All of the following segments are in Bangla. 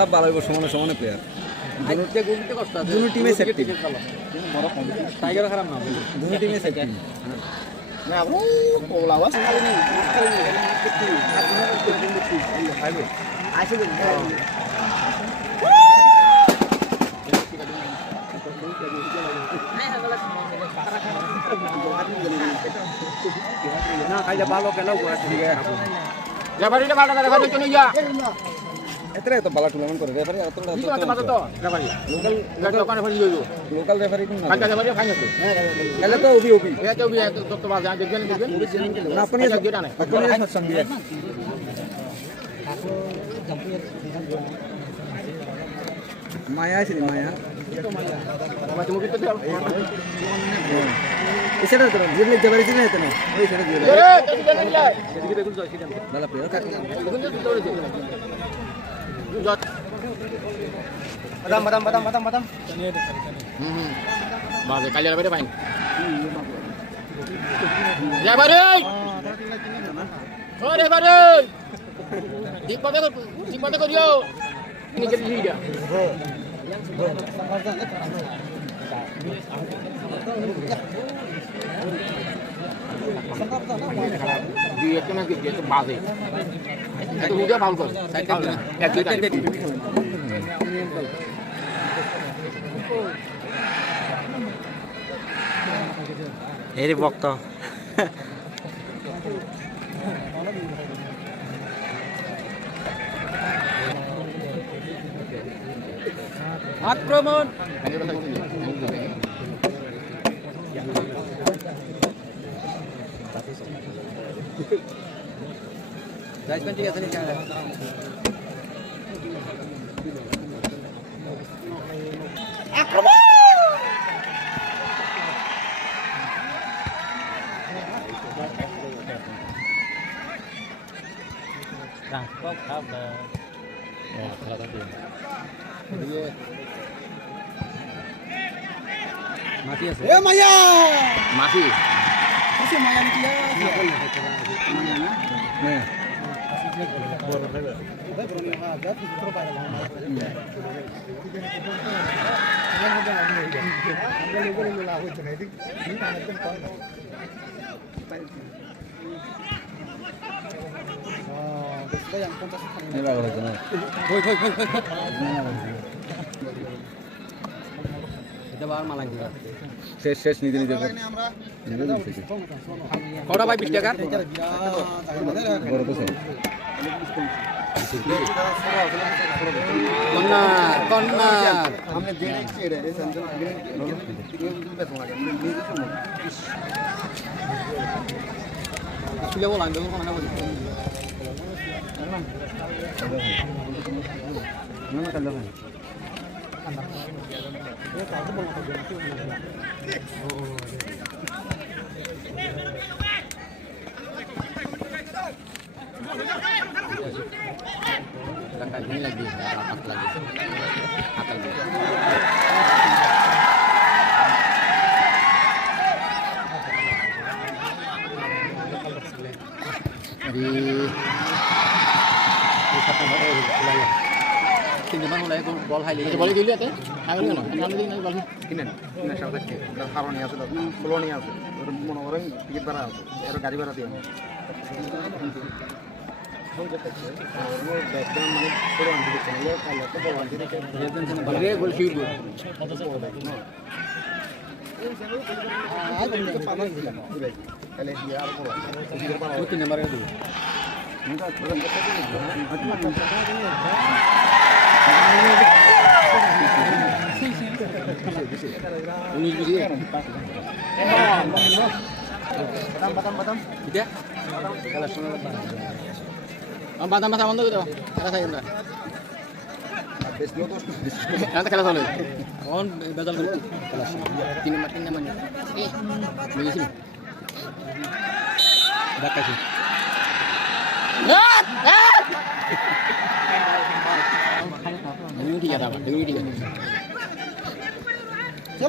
খেলা ভালো হইব সমানে সমানে প্লেয়ার দুটো টিমে সেট টিম টাইগার খারাপ না দুটো টিমে সেট টিম না ব্রো পোলাওয়া সঙ্গে নেই আসে না খাইলে ভালো খেলাও করে ঠিক আছে রেফারিটা ভালো করে রেফারি চলে যা এতরে তো ভালো টুর্নামেন্ট করে রেফারি এতটা তো রেফারি লোকাল রেফারি হইলো লোকাল রেফারি কোন না কাটা রেফারি ফাইনাল তো এলে তো ওবি এটা তো বিয়া তো বাজ দেখবেন না আপনি আপনি সঙ্গে মায়া আছে মায়া আমার তুমি তো দাও এসেটা তো জিরলে জবরদস্তি না এতনে ওই সেটা দিয়ে সেদিকে দেখুন জয় সিজন ভালো প্লেয়ার বাদাম বাজে কালি রেফারি ফাইন রেফারি ও রেফারি ঠিক করিও নিজে লিডা দিয়ে একটা না দিয়ে তো বাজে এটা উড়ে ফাউল করে এক দুইটা এরি বক্ত আক্রমণ রাজমান ঠিক আছে আক্রমণ মাটি আছে এ মায়া মাটি কিসে মায়া নিকিয়া মায়া শেষ নিজে নিজে কটা ভাই 20 টাকা বড় তো কন্যা हमने दे दी चेहरे रे संजन सुले बोला अंदर को ना बोल ना कर लो ini lagi rapat lagi akan Pinjaman mulai aku bol high league. Boleh dilihat ya? Ayo nih, nanti ini bol. কিনেন কিনে সাথে কারণ নিয়ে আসলো ফলো নিয়ে আসলো মনে করেন টিকিট ভাড়া আছে এর গাড়ি ভাড়া দিয়ে মানে ছোটো আনতে দিচ্ছে না কালো তো বড় আনতে দিচ্ছে Boleh gol shoot gol. তাহলে দিয়ে আর বড় Itu nomor itu. Unik juga. বাদাম Tidak? Kalau semua batam banda gitu. Ada saya enggak. বেশ লো তো Nanti kalau solo. On badal gitu. Kalau tiga matin namanya. Di sini. Bakat sih. Ini tiga dapat. Ini tiga.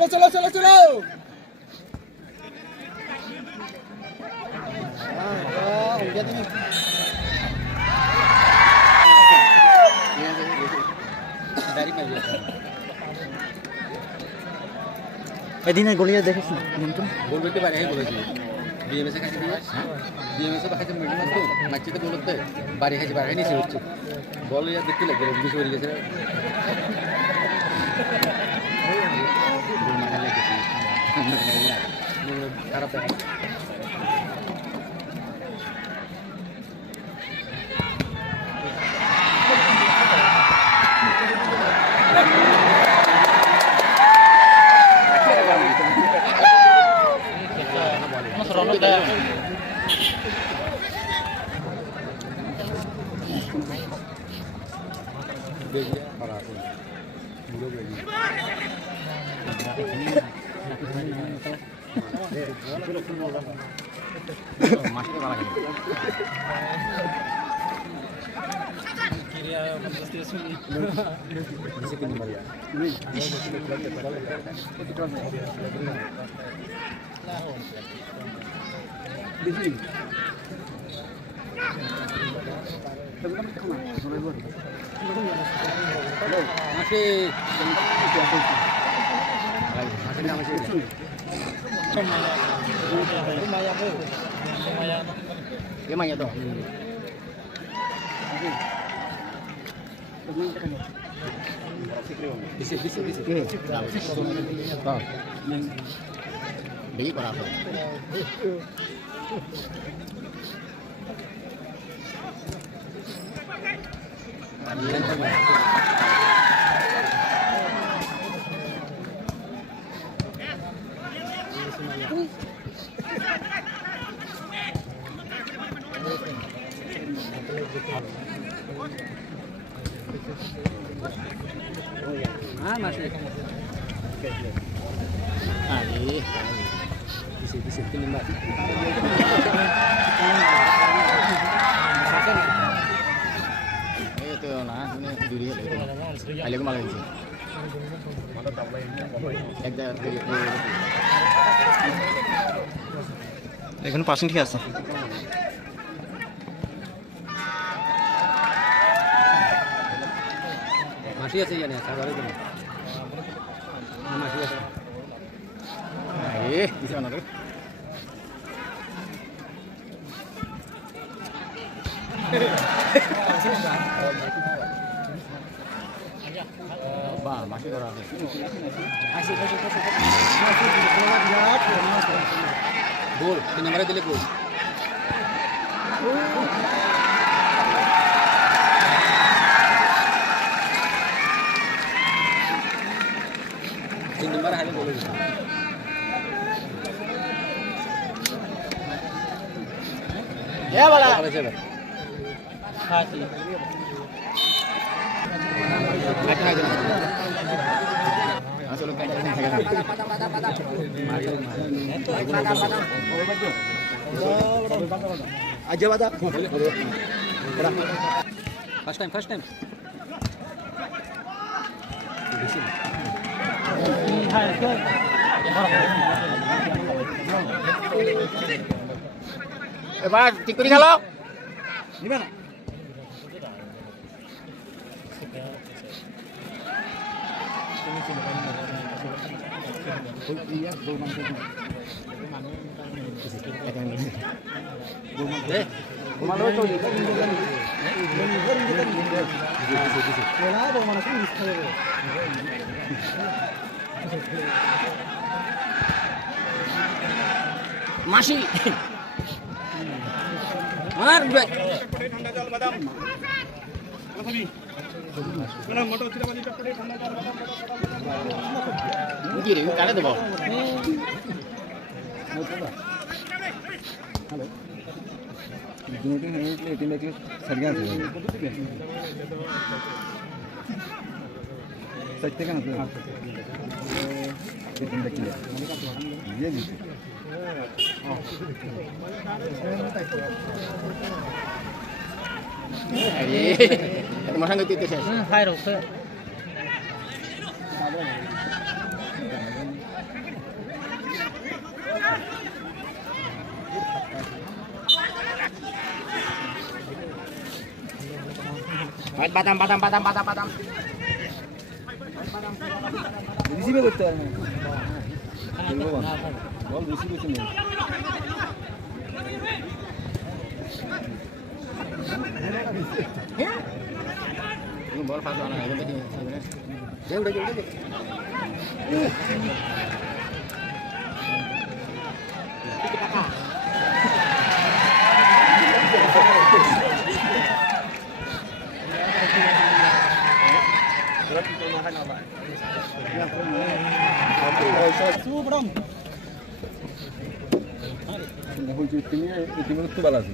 চলো ডাইরেক্ট মারি এদিনে গলিয়ে দেখিস না নিয়ন্ত্রণ গোল করতে পারে এই বলেছি বিএমএস এর কাছে বিএমএস এর কাছে মিডিয়াম তো ম্যাচে তো বলতে বাড়ি খাইছে বাড়ি নিচে হচ্ছে বল ইয়া দেখতে লাগে বেশি হয়ে গেছে খারাপ Gimana tuh? Bisa. Beli berapa? Masih. Bisa ini Mbak. Itu nah, ini diri itu. Ayo ke malam sih. এখন পার্সেন্ট ঠিক আছে মাসি আছে জানি সাগরে তো মাসি আছে Bisa mana tuh? Bah, masih orang. গোল 3 নম্বরে দিলে গোল নম্বরে হালে গোল হয়েছে Ya bola. aja bata First time. এবার ঠিক করে গেল নিবে না masih আর begini karena tuh Masa nggak titis ya? Batam. রিসিভে করতে পারে না বল রিসিভ করতে নেই বল পাস আনা হবে দেখি জলদি জলদি এখন তুমি তো ভালো আছে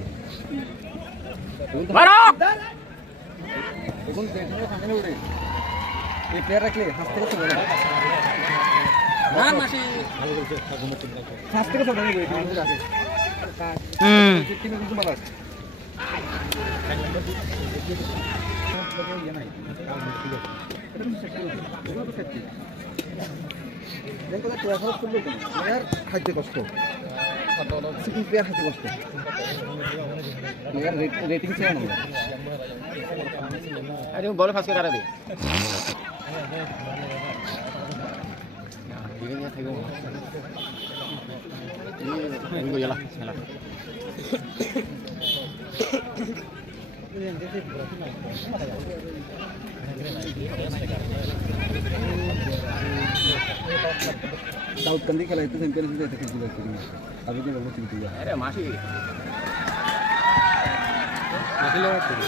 এখন সামনে উঠে এই প্লেয়ার রাখলে হাত থেকে চলে যাবে না মাসি হাত থেকে চলে যাবে টিমে কিন্তু ভালো আছে দেখো তো প্লেয়ার খরচ করলো কেন প্লেয়ার খাইতে কষ্ট সিকিং প্লেয়ার খাইতে কষ্ট প্লেয়ার রেটিং চাই না আরে বল পাস করে দে দিকে থাকো ini gue jalan jalan Daud Kandi খেলা itu চ্যাম্পিয়ন হিসেবে এটা খেলতে পারছি না আগে তো বলতে দিতে যা আরে মাসি মাসি লেওয়া ছিল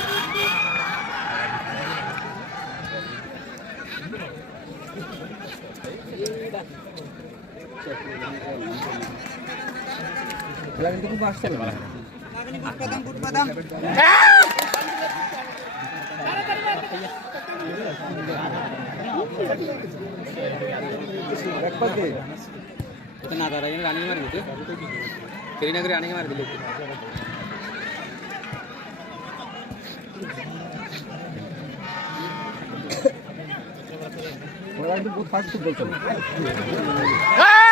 খেলা কিন্তু খুব আসছে না একবার দে तो ना दादा ये रानी मार देते तेरी नगरी रानी मार दिले ওরা কিন্তু বহুত ফাস্ট ফুটবল খেলে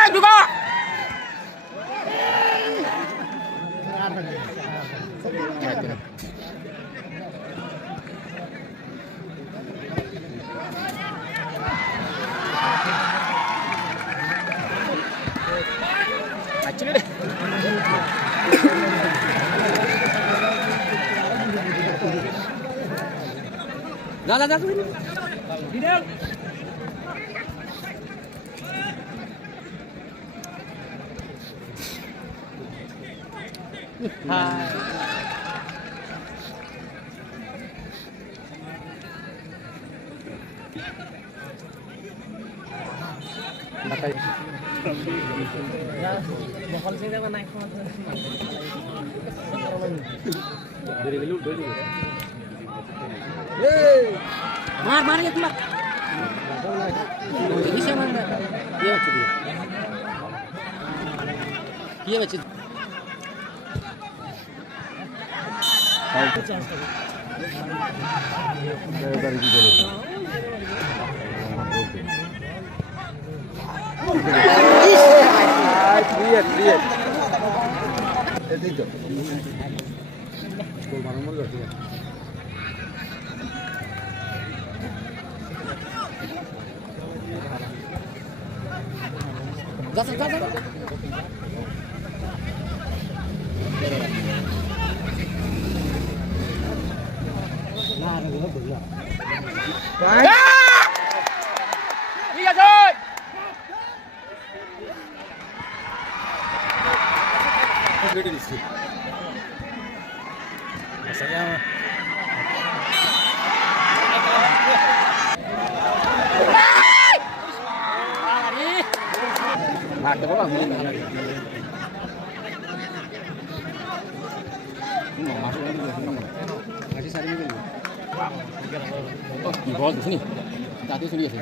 এই দুগা जा जा जा मार मार ये तुला किसे मार ये बच्चे दिए ये बच्चे ঠিক আছে बेटे दिसते মারতে পারবো मासी सारी में বল শুনি তাতে শুনি আছে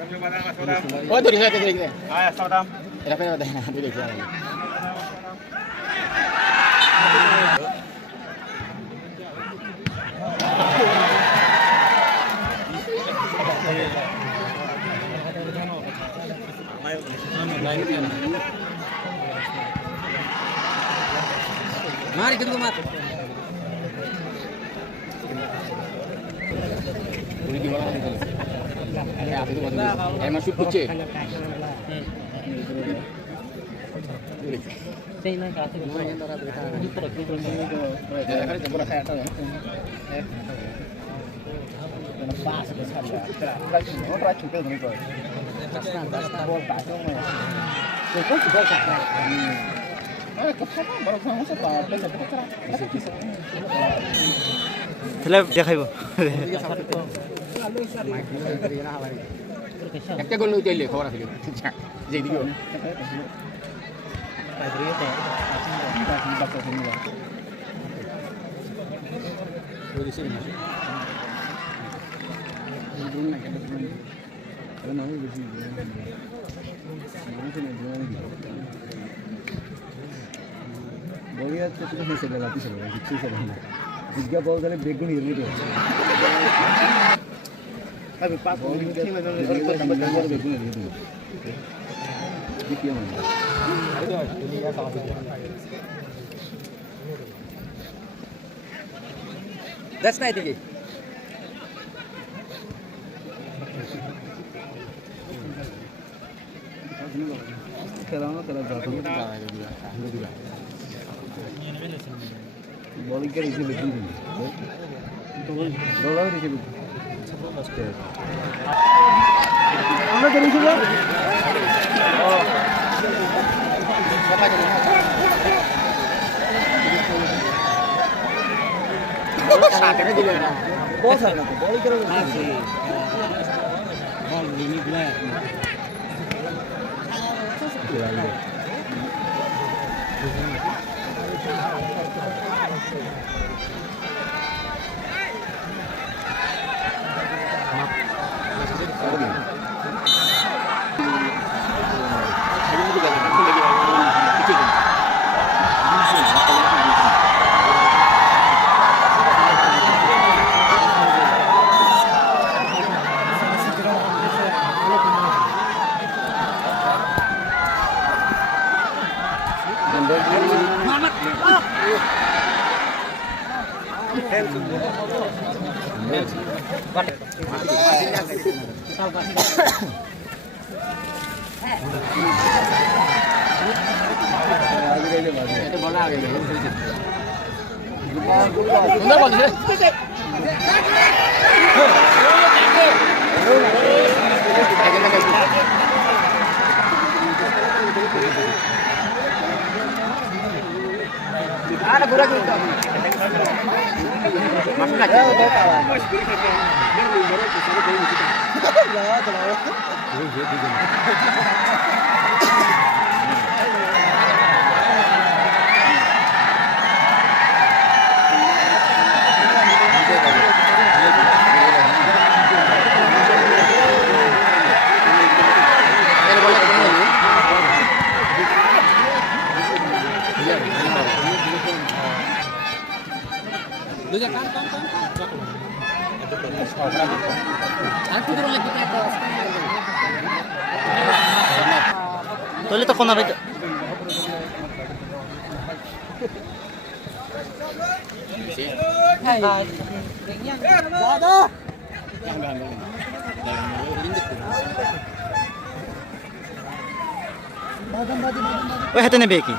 ওই ধরে আছে দেখতে আয় আসসালাম এটা পেরে দেয় না তুই দেখি मार किंतु मार पूरी की बड़ा emang shoot kuce. তাহলে দেখাইব একটা গোল চাইলে খবর আছে যেদিকে বলিয়া তো তুমি হেসে গেল কিছু কিছু না বিজ্ঞা বল দিলে বেগুন হিরো দিও আরে পাস বল দিলে বেগুন হিরো দিও দ্বিতীয় মানে That's not it. খেলা না খেলা যাও বলিং করে হিসেবে বেগুন দিও দৌড়াও হিসেবে আমরা করে হিসেবে সাতটা দিলে না বল ছাড়া না বল করে বল লিনি গুলা এটা বলা আগে সুন্দর বল দিছে আরে পুরা কি মাসুদ না তাহলে তো কোন হবে ওই হাতে নেবে কি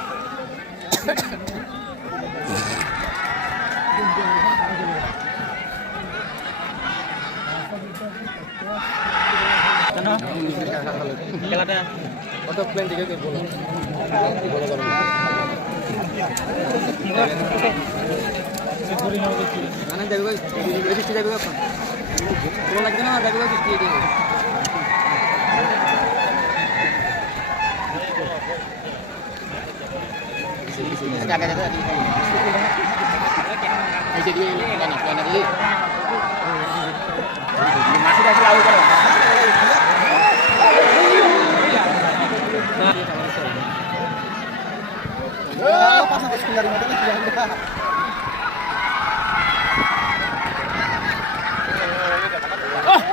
খেলাটা কত প্লেন দিকে বলো মানে দেখবে বৃষ্টি দেখবে ভালো লাগবে না দেখবে বৃষ্টি দেখবে কি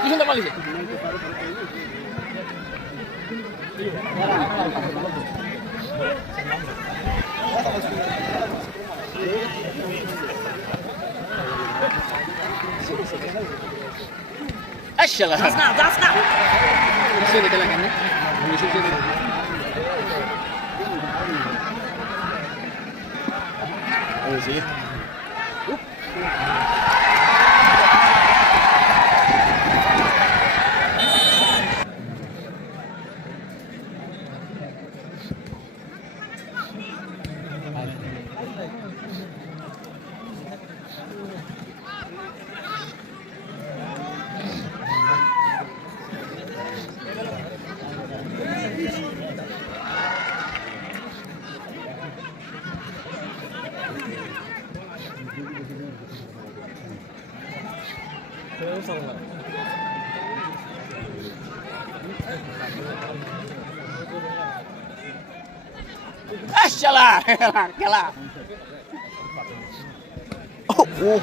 সুন্দর মালিক Asyala. Sini kalau kami. Oh sih. Asyala. Kalah. Oh.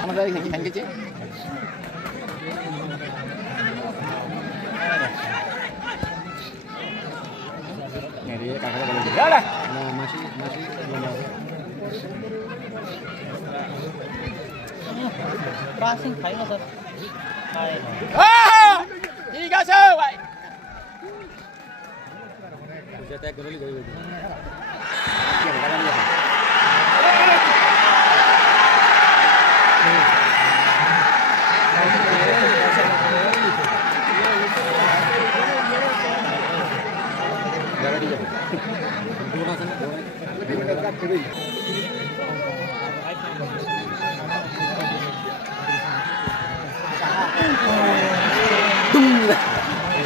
Sama lagi yang kecil. Ini dia kakaknya boleh. Ya lah. Nah, masih belum ada. Passing खाएगा सर खाएगा Ah! Tiga sewa. Kerja tag dulu gak gitu.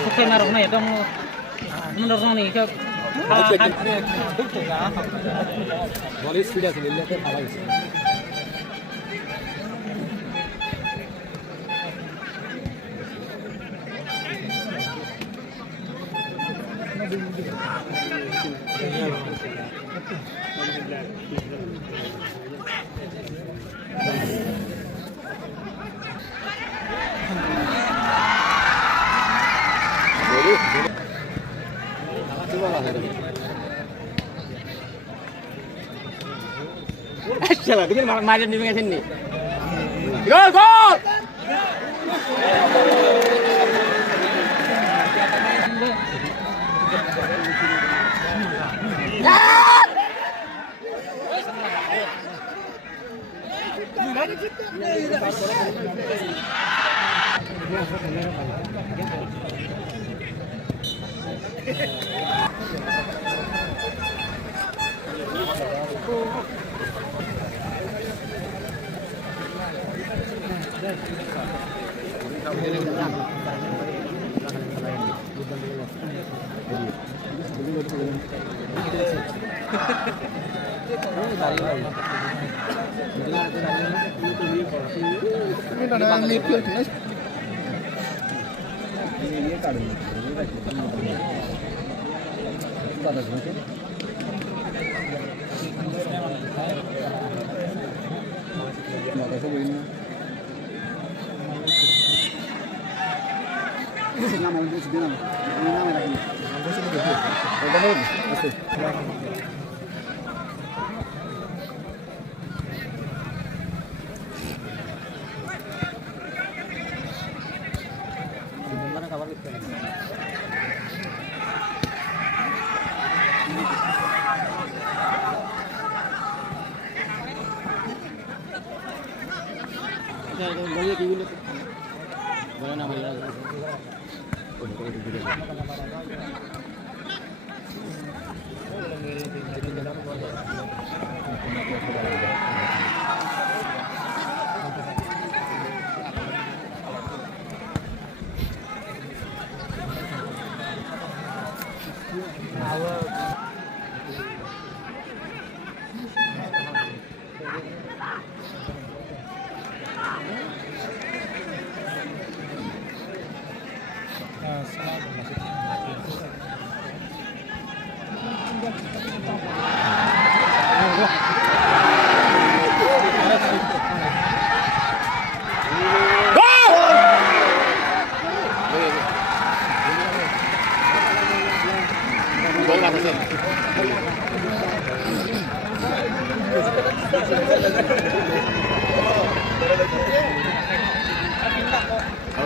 Oke naruh na itong menurut nih ke Boleh sudah sebenarnya kan halal sih. Asyala, bikin macam di pinggir sini. Gol, gol.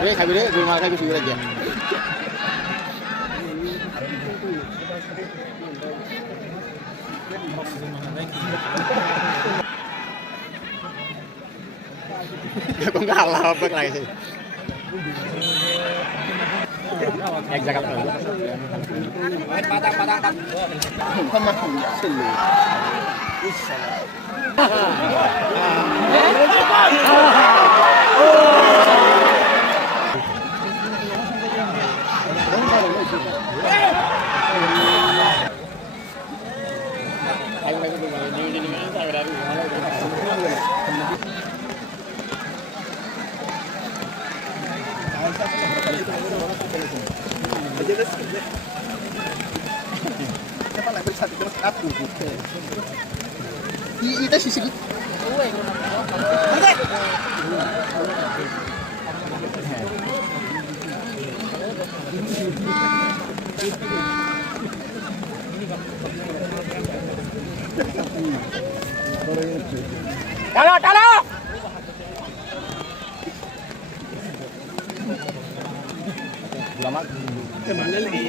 রে খাবি রে গোল মার খাবি শুয়ে রাখ Cũng có Allah Akbar lagi sih. Ek jagat tuh. Patang. Sama selu. Itu sisi. Talo. Kemana lagi?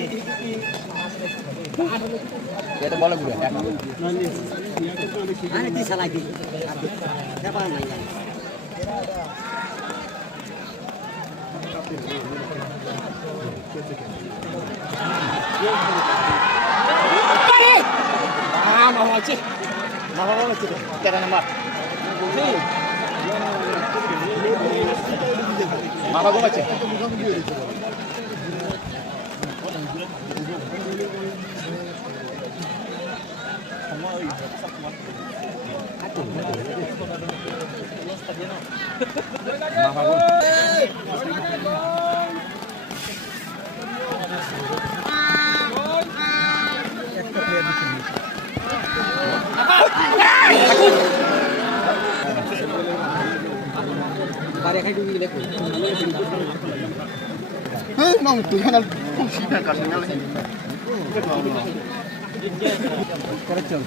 Kita bola gue ya. Ada bisa lagi. Siapa yang main? Mau aja. Cara nomor. Mama gue aja. Mau tuh kan sih kan kasihnya lagi. Correcto.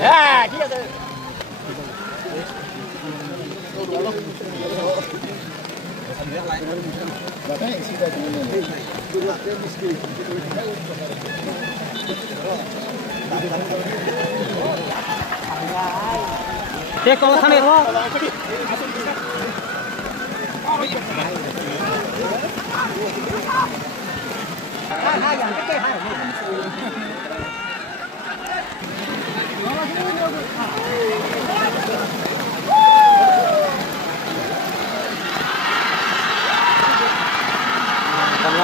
Ya, dia tuh. Cek kalau sana.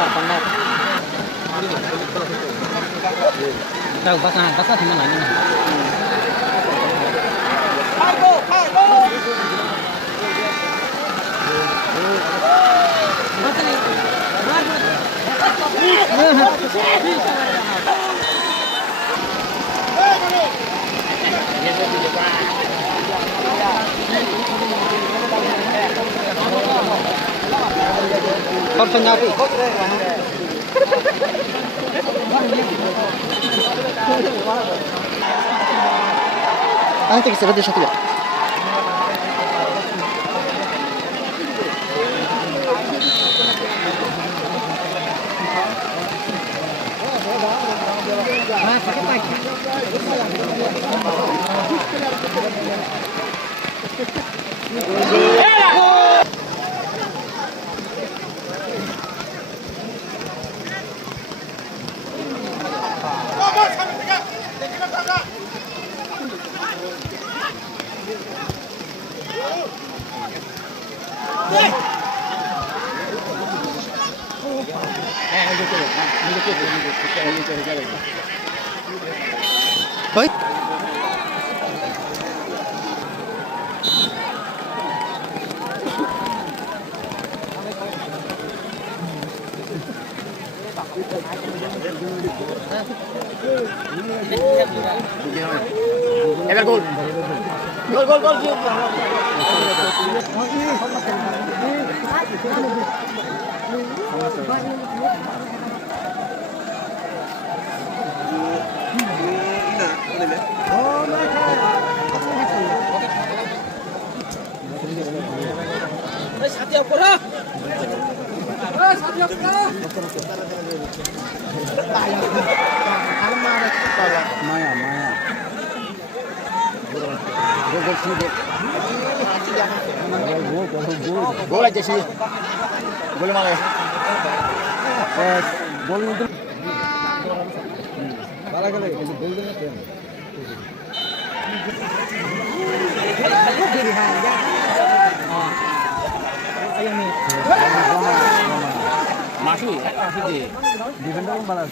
Panar. Tahu basah di mana ini? Korsen nyapi. Nanti kita berada satu ya. Baik. Ever gol. Gol. Maya, Maya. Gol aja sih. Gol mana ya? Gol itu. Bala gale, gol itu apa? Masuk, masuk deh. Defender pun balas.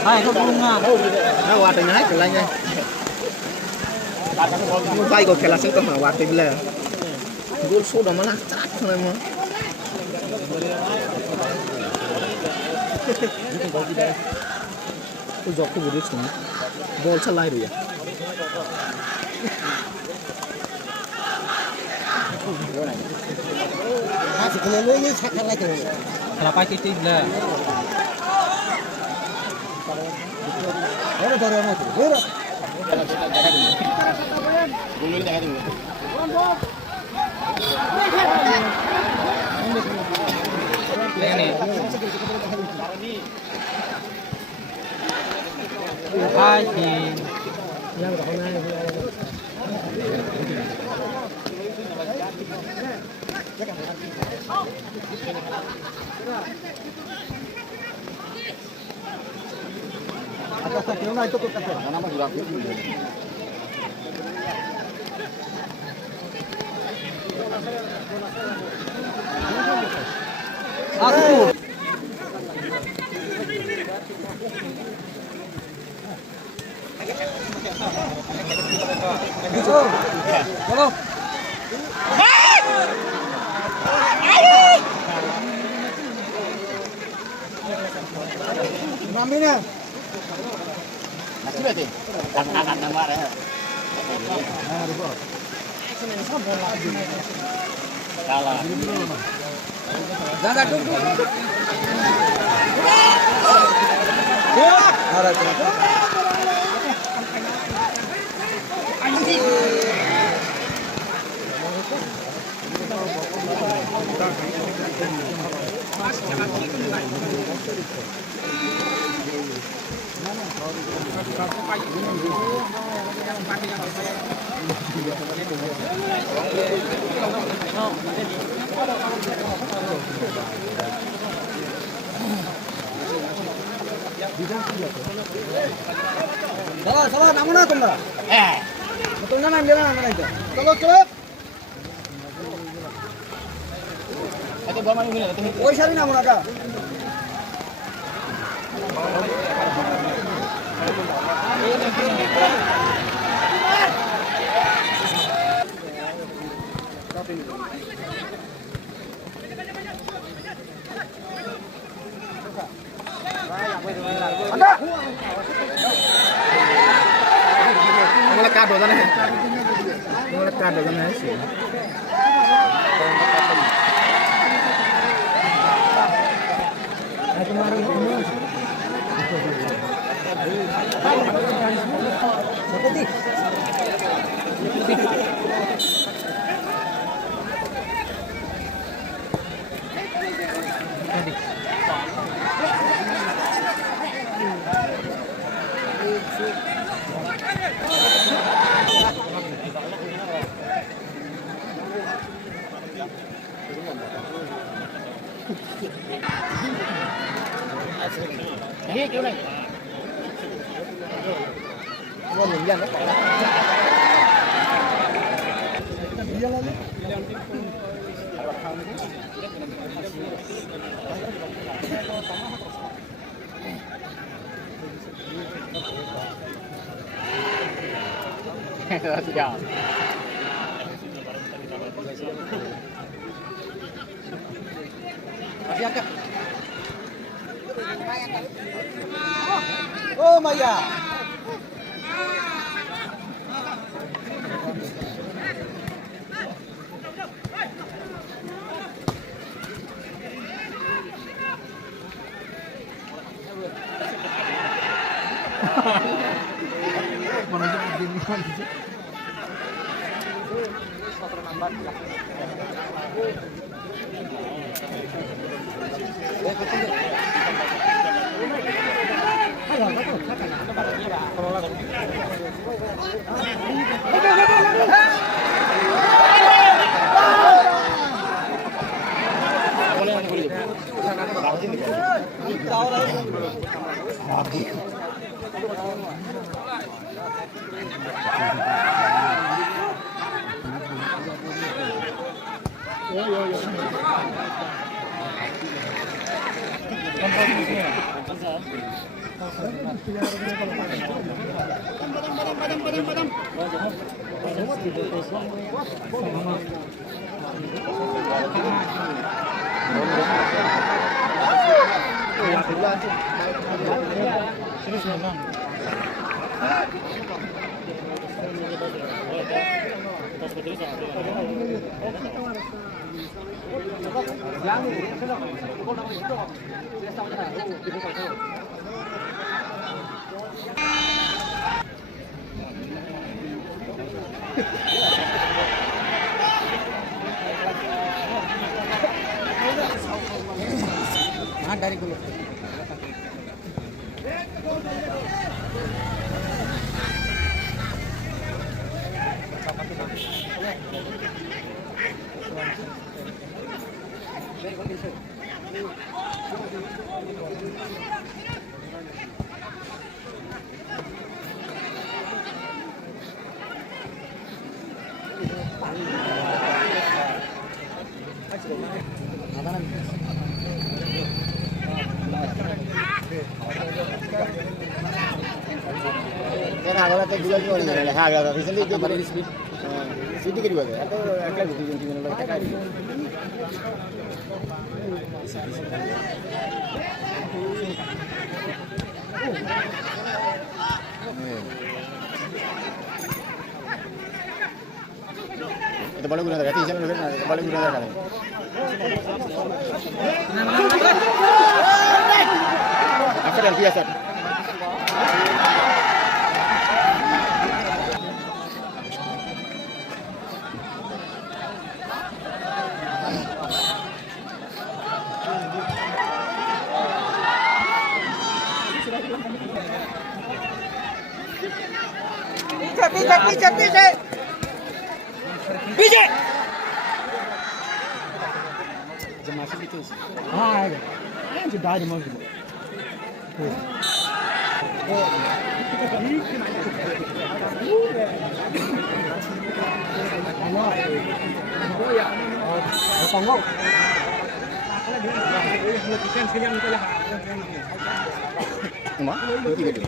Hai, kau belum ngah. Nah, wadah naik kelanya. Bay kau kelas itu mah wadah bila. Gol sudah malah cak sama. Tôi dọc cái video xuống ball sẽ lại rồi à Masih kena lu sakar lagi. Kenapa kita tidak? Baru baru mau. Baru. Gol ini jaga dulu. Ini. Hai, Yang udah kena. atas kaki na itu tuh kaki Kenapa juga aku? aku. Halo. Namanya. Nanti berarti. Akan nomor ya. Kalah. Jangan dulu. Ya, ada itu. Salah, namun apa enggak? Betulnya ngambil mana itu? Kalau klub, Itu bola mana ini? woi sari namun apa? Ada. Melekat doa sana. Melekat doa sana sih. Ini kiểu này. Ngon mình nhận đấy. Sudah. Masih agak. Oh Maya. Dari dulu. Ahora te digo que no le haga, recently que para speed. Speed के दिया तो अगला भी 20 मिनट लगता है itu boleh guna lagi channel boleh guna lagi apa dan biasa Pije. Masih gitu. Ah, yang sudah ada mau. Ponggok. Cuma, itu